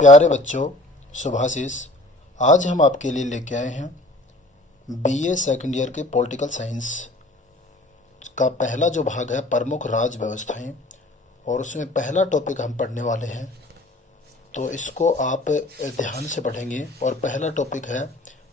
प्यारे बच्चों, शुभाशीष। आज हम आपके लिए लेके आए हैं बीए सेकंड ईयर के पॉलिटिकल साइंस का पहला जो भाग है प्रमुख राज्य व्यवस्थाएं, और उसमें पहला टॉपिक हम पढ़ने वाले हैं। तो इसको आप ध्यान से पढ़ेंगे। और पहला टॉपिक है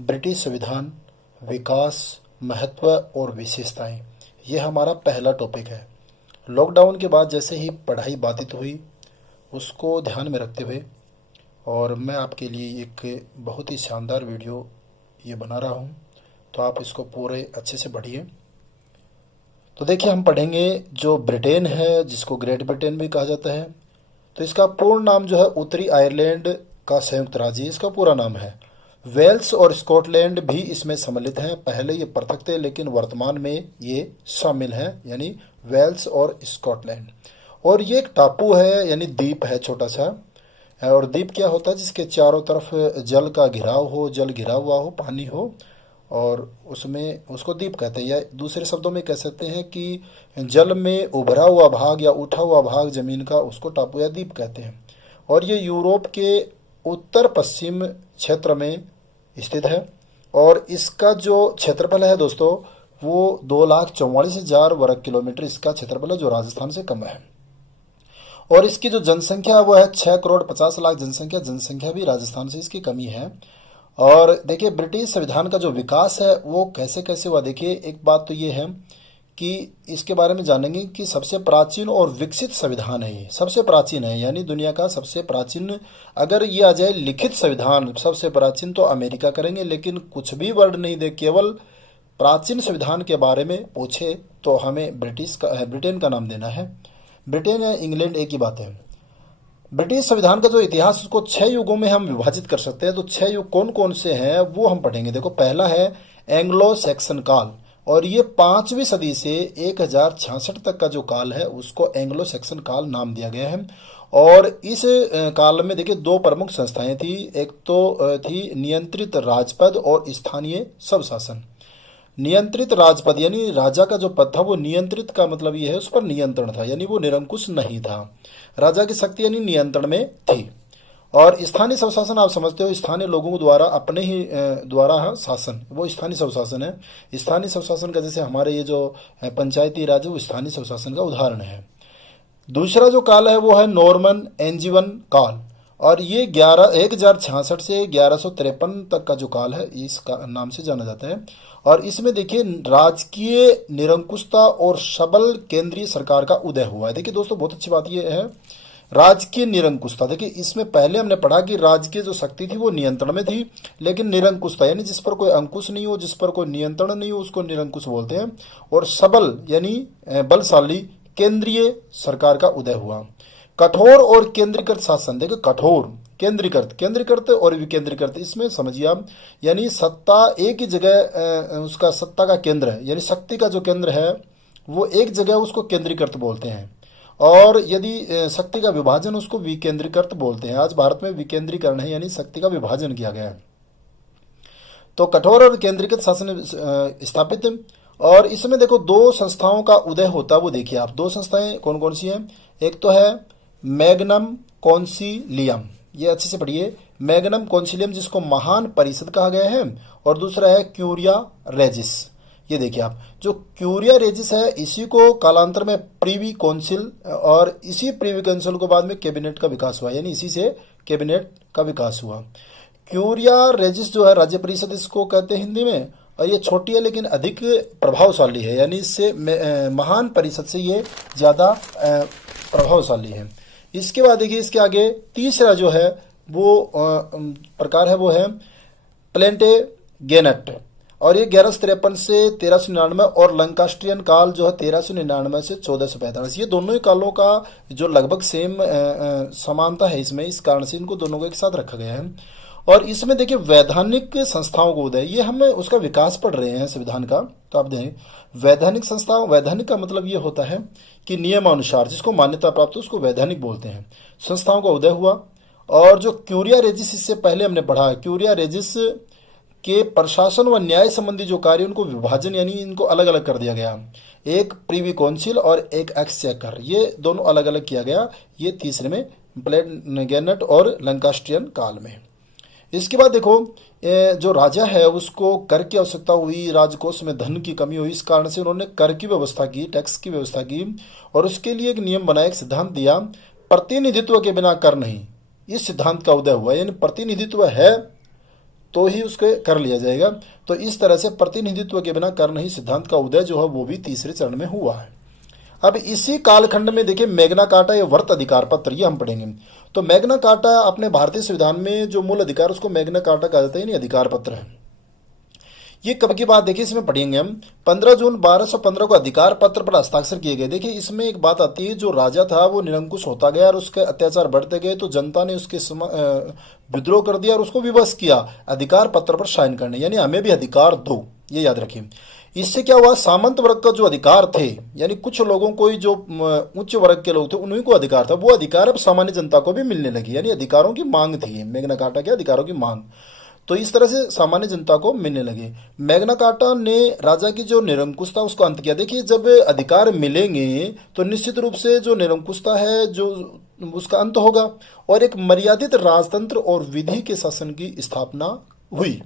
ब्रिटिश संविधान, विकास, महत्व और विशेषताएं। ये हमारा पहला टॉपिक है। लॉकडाउन के बाद जैसे ही पढ़ाई बाधित हुई, उसको ध्यान में रखते हुए और मैं आपके लिए एक बहुत ही शानदार वीडियो ये बना रहा हूँ। तो आप इसको पूरे अच्छे से पढ़िए। तो देखिए, हम पढ़ेंगे जो ब्रिटेन है, जिसको ग्रेट ब्रिटेन भी कहा जाता है। तो इसका पूर्ण नाम जो है उत्तरी आयरलैंड का संयुक्त राज्य, इसका पूरा नाम है। वेल्स और स्कॉटलैंड भी इसमें सम्मिलित हैं। पहले ये पृथक थे, लेकिन वर्तमान में ये शामिल हैं, यानी वेल्स और स्कॉटलैंड। और ये एक टापू है, यानी द्वीप है, छोटा सा। और द्वीप क्या होता है? जिसके चारों तरफ जल का घिराव हो, जल घिरा हुआ हो, पानी हो, और उसमें उसको द्वीप कहते हैं। या दूसरे शब्दों में कह सकते हैं कि जल में उभरा हुआ भाग या उठा हुआ भाग जमीन का, उसको टापू या द्वीप कहते हैं। और ये यूरोप के उत्तर पश्चिम क्षेत्र में स्थित है। और इसका जो क्षेत्रफल है दोस्तों, वो 2,44,000 वर्ग किलोमीटर इसका क्षेत्रफल है, जो राजस्थान से कम है। और इसकी जो जनसंख्या है वो है 6,50,00,000 जनसंख्या भी राजस्थान से इसकी कमी है। और देखिए, ब्रिटिश संविधान का जो विकास है वो कैसे कैसे हुआ। देखिए, एक बात तो ये है कि इसके बारे में जानेंगे कि सबसे प्राचीन और विकसित संविधान है। ये सबसे प्राचीन है, यानी दुनिया का सबसे प्राचीन। अगर ये आ जाए लिखित संविधान सबसे प्राचीन, तो अमेरिका करेंगे। लेकिन कुछ भी वर्ड नहीं दे, केवल प्राचीन संविधान के बारे में पूछे तो हमें ब्रिटेन का नाम देना है। ब्रिटेन या इंग्लैंड एक ही बात है। ब्रिटिश संविधान का जो इतिहास, उसको 6 युगों में हम विभाजित कर सकते हैं। तो 6 युग कौन कौन से हैं वो हम पढ़ेंगे। देखो, पहला है एंग्लो सैक्सन काल, और ये 5वीं सदी से 1066 तक का जो काल है उसको एंग्लो सैक्सन काल नाम दिया गया है। और इस काल में देखिए 2 प्रमुख संस्थाएं थी। एक तो थी नियंत्रित राजपद और स्थानीय स्वशासन। नियंत्रित राजपद यानी राजा का जो पद था वो नियंत्रित का मतलब ये है उस पर नियंत्रण था, यानी वो निरंकुश नहीं था। राजा की शक्ति यानी नियंत्रण में थी। और स्थानीय स्वशासन आप समझते हो, स्थानीय लोगों द्वारा अपने ही द्वारा शासन, वो स्थानीय स्वशासन है। स्थानीय स्वशासन का जैसे हमारे ये जो पंचायती राज है वो स्थानीय स्वशासन का उदाहरण है। दूसरा जो काल है वो है नॉर्मन एंजीवन काल, और ये 1066 से 1153 तक का जो काल है इस नाम से जाना जाता है। और इसमें देखिए राजकीय निरंकुशता और सबल केंद्रीय सरकार का उदय हुआ है। देखिए दोस्तों, बहुत अच्छी बात ये है, राजकीय निरंकुशता। देखिए, इसमें पहले हमने पढ़ा कि राजकीय जो शक्ति थी वो नियंत्रण में थी, लेकिन निरंकुशता यानी जिस पर कोई अंकुश नहीं हो, जिस पर कोई नियंत्रण नहीं हो, उसको निरंकुश बोलते हैं। और सबल यानी बलशाली केंद्रीय सरकार का उदय हुआ। कठोर और केंद्रीकृत शासन। देखो, कठोर, केंद्रीकृत और विकेंद्रीकृत, इसमें समझिए आप, यानी सत्ता एक ही जगह, उसका सत्ता का केंद्र है, यानी शक्ति का जो केंद्र है वो एक जगह, उसको केंद्रीकृत बोलते हैं। और यदि शक्ति का विभाजन, उसको विकेंद्रीकृत बोलते हैं। आज भारत में विकेंद्रीकरण है, यानी शक्ति का विभाजन किया गया है। तो कठोर और केंद्रीकृत शासन स्थापित। और इसमें देखो 2 संस्थाओं का उदय होता है, वो देखिए आप। 2 संस्थाएं कौन कौन सी हैं? एक तो है मैग्नम कॉन्सिलियम, ये अच्छे से पढ़िए, मैग्नम कॉन्सिलियम, जिसको महान परिषद कहा गया है। और दूसरा है क्यूरिया रेजिस। ये देखिए आप, जो क्यूरिया रेजिस है इसी को कालांतर में प्रीवी काउंसिल, और इसी प्रीवी काउंसिल को बाद में कैबिनेट का विकास हुआ, यानी इसी से कैबिनेट का विकास हुआ। क्यूरिया रेजिस जो है राज्य परिषद इसको कहते हैं हिंदी में। और ये छोटी है लेकिन अधिक प्रभावशाली है, यानी इससे महान परिषद से ये ज़्यादा प्रभावशाली है। इसके बाद देखिए, इसके आगे तीसरा जो है वो प्रकार है, वो है प्लेंटेगेनेट, और ये 1153 से 1399, और लंकास्ट्रियन काल जो है 1399 से 1445। ये दोनों ही कालों का जो लगभग सेम समानता है इसमें, इस कारण से इनको दोनों को एक साथ रखा गया है। और इसमें देखिए वैधानिक संस्थाओं को उदय, ये हमें उसका विकास पढ़ रहे हैं संविधान का। तो आप देखें वैधानिक संस्थाओं, वैधानिक का मतलब ये होता है कि नियमानुसार जिसको मान्यता प्राप्त हो उसको वैधानिक बोलते हैं। संस्थाओं का उदय हुआ। और जो क्यूरिया रेजिस, इससे पहले हमने पढ़ा है, क्यूरिया रेजिस के प्रशासन व न्याय संबंधी जो कार्य, उनको विभाजन यानी इनको अलग अलग कर दिया गया। एक प्रीवी काउंसिल और एक एक्सचेकर, ये दोनों अलग अलग किया गया। ये तीसरे में प्लेटगेनेट और लंकास्ट्रियन काल में। इसके बाद देखो जो राजा है उसको कर की आवश्यकता हुई, राजकोष में धन की कमी हुई, इस कारण से उन्होंने कर की व्यवस्था की, टैक्स की व्यवस्था की और उसके लिए एक नियम बनाया, एक सिद्धांत दिया, प्रतिनिधित्व के बिना कर नहीं। इस सिद्धांत का उदय हुआ, यानी प्रतिनिधित्व है तो ही उसके कर लिया जाएगा। तो इस तरह से प्रतिनिधित्व के बिना कर नहीं सिद्धांत का उदय जो है वो भी तीसरे चरण में हुआ है। अब इसी कालखंड में देखिए मैग्ना कार्टा या वर्त अधिकार पत्र, ये हम पढ़ेंगे। तो मैग्ना कार्टा अपने भारतीय संविधान में जो मूल अधिकार उसको मैग्ना कार्टा कहा जाता है, यानी अधिकार पत्र है। ये कब की बात देखिए, इसमें पढ़ेंगे हम 15 जून 1215 को अधिकार पत्र पर हस्ताक्षर किए गए। देखिए इसमें एक बात आती है, जो राजा था वो निरंकुश होता गया और उसके अत्याचार बढ़ते गए, तो जनता ने उसके विद्रोह कर दिया और उसको विवश किया अधिकार पत्र पर साइन करने, यानी हमें भी अधिकार दो, ये याद रखिए। इससे क्या हुआ, सामंत वर्ग का जो अधिकार थे, यानी कुछ लोगों को जो उच्च वर्ग के लोग थे उन्हीं को अधिकार था, वो अधिकार अब सामान्य जनता को भी मिलने लगी, यानी अधिकारों की मांग थी मैग्ना कार्टा के, अधिकारों की मांग। तो इस तरह से सामान्य जनता को मिलने लगे। मैग्ना कार्टा ने राजा की जो निरंकुशता उसको अंत किया। देखिए जब अधिकार मिलेंगे तो निश्चित रूप से जो निरंकुशता है जो उसका अंत होगा और एक मर्यादित राजतंत्र और विधि के शासन की स्थापना हुई।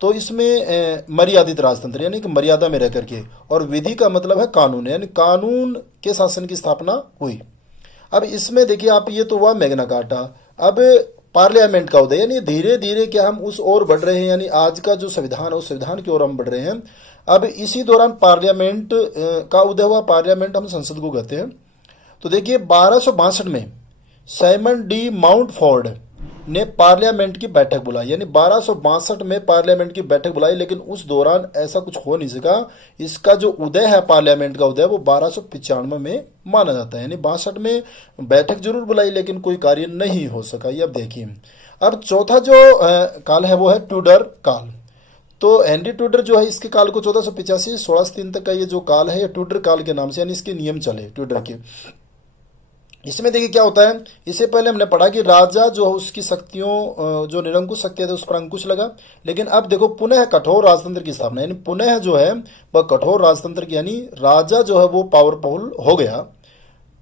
तो इसमें मर्यादित राजतंत्र यानी कि मर्यादा में रह करके, और विधि का मतलब है कानून, यानी कानून के शासन की स्थापना हुई। अब इसमें देखिए आप, ये तो हुआ मैग्ना कार्टा। अब पार्लियामेंट का उदय, यानी धीरे धीरे क्या हम उस ओर बढ़ रहे हैं, यानी आज का जो संविधान है उस संविधान की ओर हम बढ़ रहे हैं। अब इसी दौरान पार्लियामेंट का उदय हुआ। पार्लियामेंट हम संसद को कहते हैं। तो देखिए 1262 में साइमन डी माउंटफोर्ड ने पार्लियामेंट की बैठक बुलाई, यानी 1262 में पार्लियामेंट की बैठक बुलाई, लेकिन उस दौरान ऐसा कुछ हो नहीं सका। इसका जो उदय है पार्लियामेंट का उदय वो 1295 में माना जाता है, यानी 62 में बैठक जरूर बुलाई लेकिन कोई कार्य नहीं हो सका। ये अब देखिए। अब चौथा जो काल है वो है ट्यूडर काल। तो हेनरी ट्यूडर जो है इसके काल को 1485 1603 तक का ये जो काल है ये ट्यूडर काल के नाम से, यानी इसके नियम चले ट्यूडर के। इसमें देखिए क्या होता है, इससे पहले हमने पढ़ा कि राजा जो है उसकी शक्तियों जो निरंकुश शक्तियां थी उस पर अंकुश लगा, लेकिन अब देखो पुनः कठोर राजतंत्र की स्थापना, यानी पुनः जो है वह कठोर राजतंत्र की, यानी राजा जो है वो पावरफुल हो गया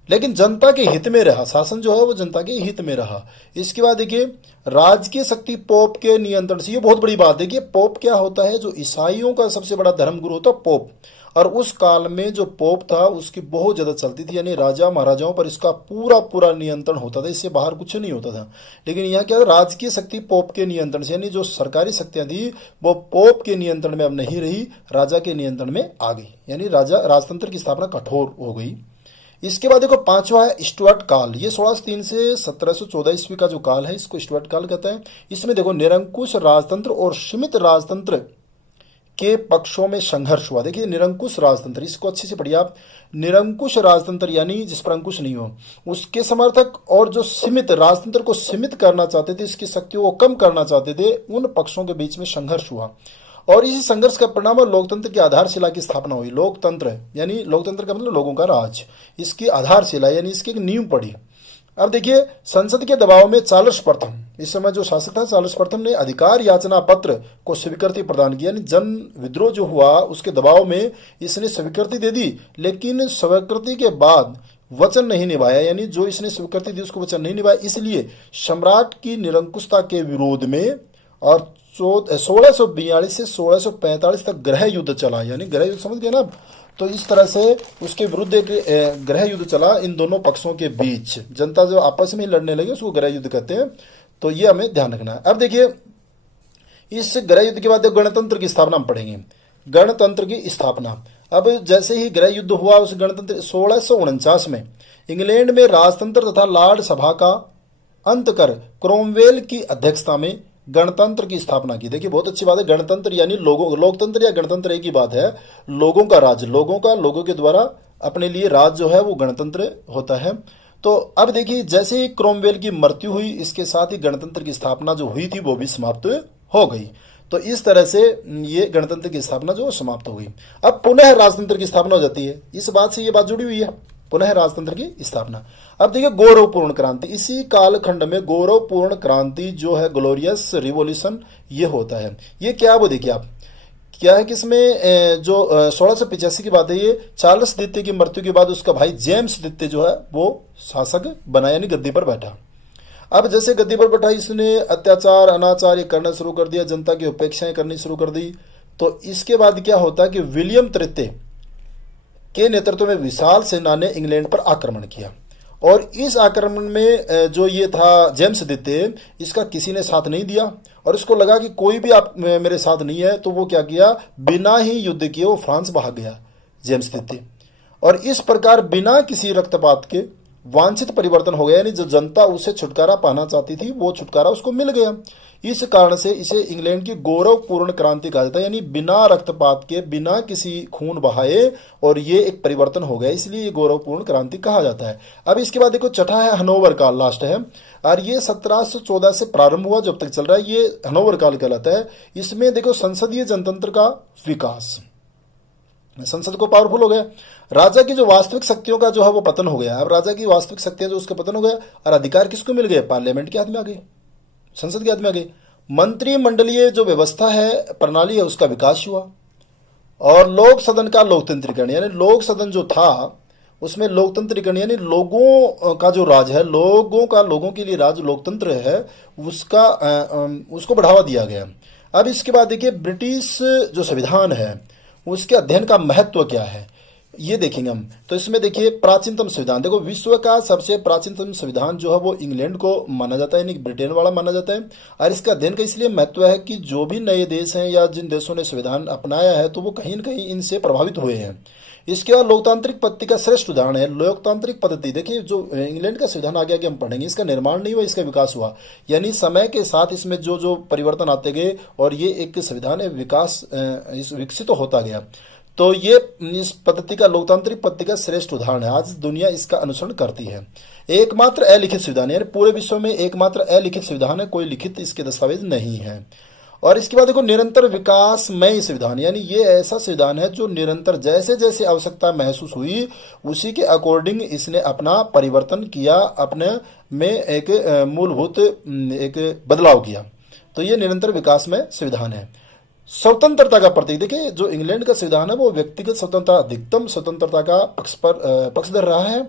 लेकिन जनता के हित में रहा, शासन जो है वो जनता के हित में रहा। इसके बाद देखिए राजकीय शक्ति पोप के नियंत्रण से, ये बहुत बड़ी बात है कि पोप क्या होता है, जो ईसाइयों का सबसे बड़ा धर्मगुरु होता है पोप, और उस काल में जो पोप था उसकी बहुत ज्यादा चलती थी, यानी राजा महाराजाओं पर इसका पूरा पूरा नियंत्रण होता था, इससे बाहर कुछ नहीं होता था। लेकिन यहाँ क्या, राजकीय शक्ति पोप के नियंत्रण से, यानी जो सरकारी शक्तियां थी वो पोप के नियंत्रण में अब नहीं रही, राजा के नियंत्रण में आ गई, यानी राजा राजतंत्र की स्थापना कठोर हो गई। इसके बाद देखो पांचवा है स्टुअर्ट काल। ये 1603 से 1714 ईस्वी का जो काल है इसको स्टुअर्ट काल कहते हैं। इसमें देखो निरंकुश राजतंत्र और सीमित राजतंत्र के पक्षों में संघर्ष हुआ। देखिए निरंकुश राजतंत्र, इसको अच्छे से पढ़िए आप। निरंकुश राजतंत्र यानी जिस पर अंकुश नहीं हो, उसके समर्थक और जो सीमित राजतंत्र को सीमित करना चाहते थे, इसकी शक्तियों को कम करना चाहते थे, उन पक्षों के बीच में संघर्ष हुआ और इसी संघर्ष का परिणाम लोकतंत्र की आधारशिला की स्थापना हुई। लोकतंत्र यानी लोकतंत्र का मतलब लोगों का राज, इसकी आधारशिला यानी इसकी एक नींव पड़ी। अब देखिए संसद के दबाव में चार्ल्स प्रथम, इस समय जो शासक था चार्ल्स प्रथम ने अधिकार याचना पत्र को स्वीकृति प्रदान की, यानी जन विद्रोह जो हुआ उसके दबाव में इसने स्वीकृति दे दी, लेकिन स्वीकृति के बाद वचन नहीं निभाया, यानी जो इसने स्वीकृति दी उसको वचन नहीं निभाया, इसलिए सम्राट की निरंकुशता के विरोध में और 1642 से 1645 तक गृह युद्ध चला, यानी गृह युद्ध समझ गए ना। तो इस तरह से उसके विरुद्ध एक गृह युद्ध चला इन दोनों पक्षों के बीच, जनता जो आपस में लड़ने लगे उसको गृह युद्ध कहते हैं। तो ये हमें ध्यान रखना है। अब देखिए इस गृह युद्ध के बाद गणतंत्र की स्थापना हम पढ़ेंगे। गणतंत्र की स्थापना, अब जैसे ही गृह युद्ध हुआ उस गणतंत्र 1649 में इंग्लैंड में राजतंत्र तथा लॉर्ड सभा का अंत कर क्रोमवेल की अध्यक्षता में गणतंत्र की स्थापना की। देखिए बहुत अच्छी बात है, गणतंत्र यानी लोगों, लोकतंत्र या गणतंत्र एक ही बात है, लोगों का राज, लोगों के द्वारा अपने लिए राज जो है वो गणतंत्र होता है। तो अब देखिए जैसे ही क्रोमवेल की मृत्यु हुई इसके साथ ही गणतंत्र की स्थापना जो हुई थी वो भी समाप्त हो गई। तो इस तरह से ये गणतंत्र की स्थापना जो समाप्त हो गई। अब पुनः राजतंत्र की स्थापना हो जाती है, इस बात से ये बात जुड़ी हुई है, पुनः राजतंत्र की स्थापना। अब देखिए गौरवपूर्ण क्रांति, इसी कालखंड में गौरवपूर्ण क्रांति जो है ग्लोरियस रिवॉल्यूशन ये होता है। ये क्या वो देखिए आप क्या है कि इसमें जो 1685 की बात है, ये चार्ल्स द्वितीय की मृत्यु के बाद उसका भाई जेम्स द्वितीय जो है वो शासक बना, यानी गद्दी पर बैठा। अब जैसे गद्दी पर बैठा इसने अत्याचार अनाचार ये करना शुरू कर दिया, जनता की उपेक्षाएं करनी शुरू कर दी। तो इसके बाद क्या होता है कि विलियम तृतीय के नेतृत्व में विशाल सेना ने इंग्लैंड पर आक्रमण किया, और इस आक्रमण में जो ये था जेम्स द्वितीय, इसका किसी ने साथ नहीं दिया, और इसको लगा कि कोई भी आप मेरे साथ नहीं है, तो वो क्या किया, बिना ही युद्ध किए वो फ्रांस भाग गया जेम्स द्वितीय। और इस प्रकार बिना किसी रक्तपात के वांछित परिवर्तन हो गया, यानी जो जनता उसे छुटकारा पाना चाहती थी वो छुटकारा उसको मिल गया। इस कारण से इसे इंग्लैंड की गौरवपूर्ण क्रांति कहा जाता है, यानी बिना रक्तपात के, बिना किसी खून बहाए, और ये एक परिवर्तन हो गया, इसलिए ये गौरवपूर्ण क्रांति कहा जाता है। अब इसके बाद देखो छठा है हनोवर काल, लास्ट है, और ये 1714 से प्रारंभ हुआ, जब तक चल रहा है, ये हनोवर काल कहलाता है। इसमें देखो संसदीय जनतंत्र का विकास, संसद को पावरफुल हो गया, राजा की जो वास्तविक शक्तियों का जो है वो पतन हो गया। अब राजा की वास्तविक शक्तियां जो उसका पतन हो गया, और अधिकार किसको मिल गए, पार्लियामेंट के हाथ में आ गए, संसद के हाथ में आ गई। मंत्रिमंडलीय जो व्यवस्था है, प्रणाली है, उसका विकास हुआ, और लोक सदन का लोकतंत्रीकरण, यानी लोक सदन जो था उसमें लोकतंत्रीकरण, यानी लोगों का जो राज है, लोगों के लिए राज लोकतंत्र है, उसको बढ़ावा दिया गया। अब इसके बाद देखिए ब्रिटिश जो संविधान है उसके अध्ययन का महत्व क्या है, ये देखेंगे हम। तो इसमें देखिए प्राचीनतम संविधान, देखो विश्व का सबसे प्राचीनतम संविधान जो है वो इंग्लैंड को माना जाता है, यानी ब्रिटेन वाला माना जाता है। और इसका अध्ययन का इसलिए महत्व है कि जो भी नए देश हैं या जिन देशों ने संविधान अपनाया है तो वो कहीं न कहीं इनसे प्रभावित हुए हैं। इसके बाद लोकतांत्रिक पद्धति का श्रेष्ठ उदाहरण है लोकतांत्रिक पद्धति। देखिए जो इंग्लैंड का संविधान आगे आगे हम पढ़ेंगे, इसका निर्माण नहीं हुआ, इसका विकास हुआ, यानी समय के साथ इसमें जो जो परिवर्तन आते गए और ये एक संविधान है विकसित होता गया। तो ये इस पद्धति का, लोकतांत्रिक पद्धति का श्रेष्ठ उदाहरण है, आज दुनिया इसका अनुसरण करती है। एकमात्र अलिखित संविधान, यानी पूरे विश्व में एकमात्र अलिखित संविधान है, कोई लिखित इसके दस्तावेज नहीं है। और इसके बाद देखो निरंतर विकासमय संविधान, यानी ये ऐसा संविधान है जो निरंतर जैसे जैसे आवश्यकता महसूस हुई उसी के अकॉर्डिंग इसने अपना परिवर्तन किया, अपने में एक मूलभूत एक बदलाव किया। तो ये निरंतर विकासमय संविधान है। स्वतंत्रता का प्रतीक, देखिए जो इंग्लैंड का संविधान है वो व्यक्तिगत स्वतंत्रता, अधिकतम स्वतंत्रता का पक्षधर रहा है,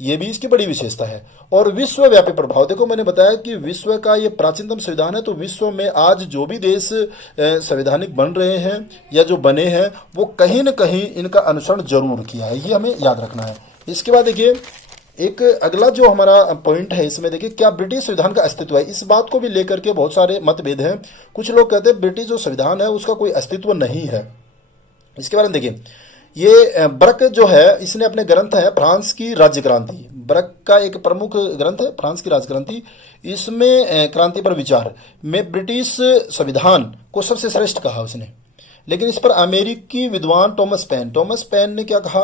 ये भी इसकी बड़ी विशेषता है। और विश्वव्यापी प्रभाव, देखो मैंने बताया कि विश्व का ये प्राचीनतम संविधान है, तो विश्व में आज जो भी देश संवैधानिक बन रहे हैं या जो बने हैं वो कहीं न कहीं इनका अनुसरण जरूर किया है, ये हमें याद रखना है। इसके बाद देखिए एक अगला जो हमारा पॉइंट है, इसमें देखिए क्या ब्रिटिश संविधान का अस्तित्व है। इस बात को भी लेकर के बहुत सारे मतभेद हैं। कुछ लोग कहते हैं ब्रिटिश जो संविधान है उसका कोई अस्तित्व नहीं है। इसके बारे में देखिए ये ब्रक जो है इसने अपने ग्रंथ है फ्रांस की राज्य क्रांति, ब्रक का एक प्रमुख ग्रंथ है फ्रांस की राज्य क्रांति, इसमें क्रांति पर विचार में ब्रिटिश संविधान को सबसे श्रेष्ठ कहा उसने। लेकिन इस पर अमेरिकी विद्वान टॉमस पेन ने क्या कहा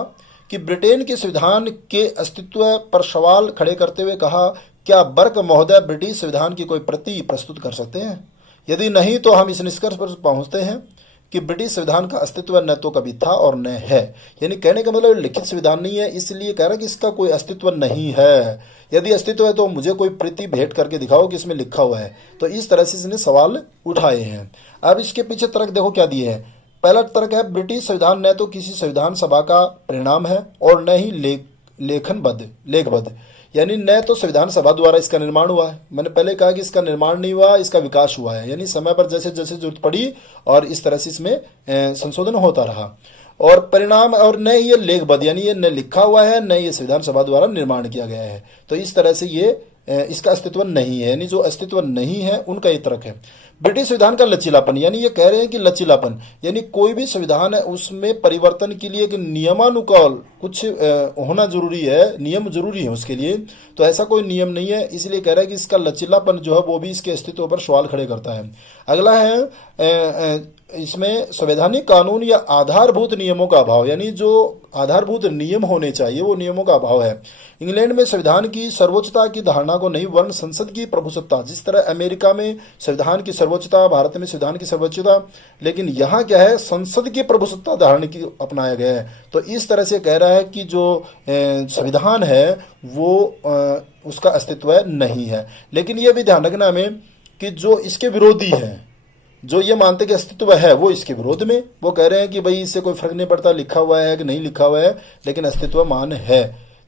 कि ब्रिटेन के संविधान के अस्तित्व पर सवाल खड़े करते हुए कहा, क्या बर्क महोदय ब्रिटिश संविधान की कोई प्रति प्रस्तुत कर सकते हैं? यदि नहीं तो हम इस निष्कर्ष पर पहुंचते हैं कि ब्रिटिश संविधान का अस्तित्व न तो कभी था और न है। यानी कहने का मतलब लिखित संविधान नहीं है, इसलिए कह रहा है कि इसका कोई अस्तित्व नहीं है। यदि अस्तित्व है तो मुझे कोई प्रति भेंट करके दिखाओ कि इसमें लिखा हुआ है। तो इस तरह से इसने सवाल उठाए हैं। अब इसके पीछे तर्क देखो क्या दिए हैं। पहला तर्क है ब्रिटिश संविधान न तो किसी संविधान सभा का परिणाम है और न ही लेखबद्ध, यानी न तो संविधान सभा द्वारा इसका निर्माण हुआ है। मैंने पहले कहा कि इसका निर्माण नहीं हुआ, इसका विकास हुआ है, यानी समय पर जैसे जैसे जरूरत पड़ी और इस तरह से इसमें संशोधन होता रहा। और परिणाम और न ये लेखबद्ध, यानी ये न लिखा हुआ है न ये संविधान सभा द्वारा निर्माण किया गया है। तो इस तरह से ये इसका अस्तित्व नहीं है, यानी जो अस्तित्व नहीं है उनका ये तर्क है। ब्रिटिश संविधान का लचीलापन, यानी ये कह रहे हैं कि लचीलापन यानी कोई भी संविधान है उसमें परिवर्तन के लिए एक नियमानुकूल कुछ होना जरूरी है, नियम जरूरी है उसके लिए। तो ऐसा कोई नियम नहीं है, इसलिए कह रहा है कि इसका लचीलापन जो है वो भी इसके अस्तित्व पर सवाल खड़े करता है। अगला है इसमें संवैधानिक कानून या आधारभूत नियमों का अभाव, यानी जो आधारभूत नियम होने चाहिए वो नियमों का अभाव है। इंग्लैंड में संविधान की सर्वोच्चता की धारणा को नहीं वर्ण संसद की प्रभुसत्ता, जिस तरह अमेरिका में संविधान की सर्वोच्चता, भारत में संविधान की सर्वोच्चता, लेकिन यहाँ क्या है संसद की प्रभुसत्ता धारणा की अपनाया गया है। तो इस तरह से कह रहा है कि जो संविधान है वो उसका अस्तित्व नहीं है। लेकिन यह भी ध्यान रखना हमें कि जो इसके विरोधी है, जो ये मानते कि अस्तित्व है, वो इसके विरोध में वो कह रहे हैं कि भाई इससे कोई फर्क नहीं पड़ता लिखा हुआ है कि नहीं लिखा हुआ है, लेकिन अस्तित्व मान है।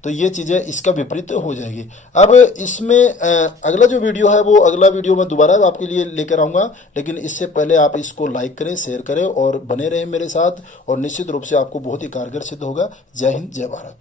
तो ये चीज़ें इसका विपरीत हो जाएगी। अब इसमें अगला जो वीडियो है वो अगला वीडियो मैं दोबारा आपके लिए लेकर आऊँगा, लेकिन इससे पहले आप इसको लाइक करें, शेयर करें और बने रहें मेरे साथ, और निश्चित रूप से आपको बहुत ही कारगर सिद्ध होगा। जय हिंद, जय भारत।